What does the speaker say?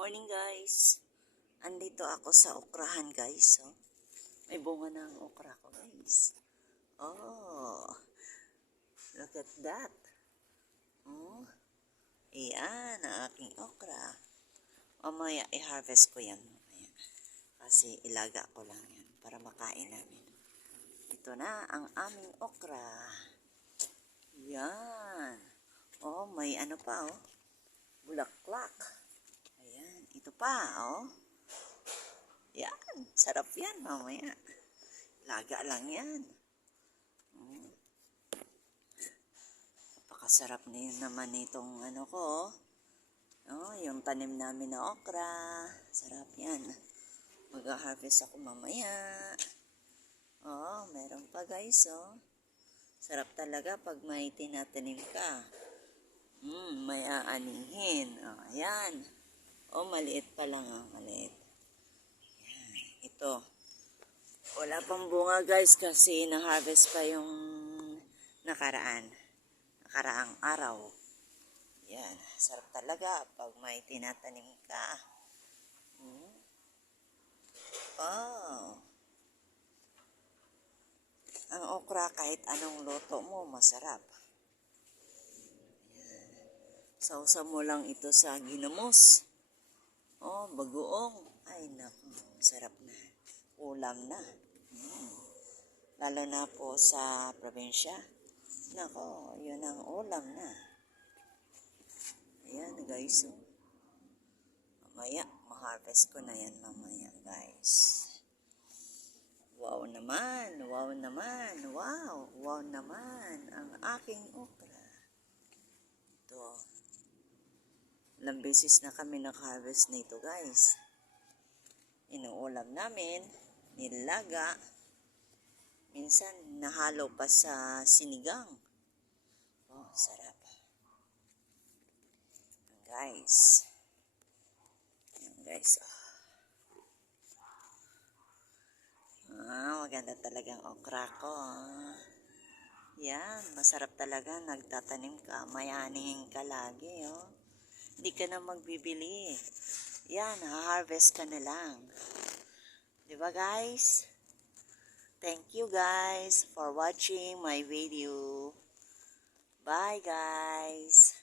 Morning guys. Andito ako sa okrahan guys. Oh. May bunga na ang okra ko guys. Oh. Look at that. Oh. Ayan ang aking okra. Mamaya i-harvest ko yan. Mamaya. Kasi ilaga ko lang yan para makain namin. Ito na ang aming okra. Yan. Oh, may ano pa oh. Bulaklak. Ayan. Ito pa oh. Yan, sarap yan mamaya. Laga lang yan. Napakasarap na yun naman itong ano ko. Oh, yung tanim namin na okra. Sarap yan. Mag-harvest ako mamaya. Oh, meron pa guys oh. Sarap talaga pag may tinatanim ka. May aanihin. Oh, ayan. Oh, maliit pa lang oh, maliit. Ito. Wala pang bunga guys kasi na-harvest pa yung nakaraang araw. Yan. Sarap talaga pag may tinatanim ka. Oh. Ang okra kahit anong luto mo masarap. Sausa mo lang ito sa ginamos. Oh, bagoong. Ay naku, sarap na. Ulam na. Lalo na po sa probinsya. Nako, yun ang ulam na. Ayan guys. Oh. Mamaya, ma-harvest ko na yan mamaya guys. Wow naman, wow naman, wow, wow naman ang aking okra. Ito. Ilang beses na kami nag-harvest nito guys. Inuulam namin, nilaga. Minsan, nahalo pa sa sinigang. Oh, sarap. Guys. Ayan, guys. Maganda talagang okra ko. Yan, masarap talaga. Nagtatanim ka, mayaning ka lagi. Oh. Hindi ka na magbibili. Yan, ha-harvest ka na lang. Diba guys? Thank you guys for watching my video. Bye guys.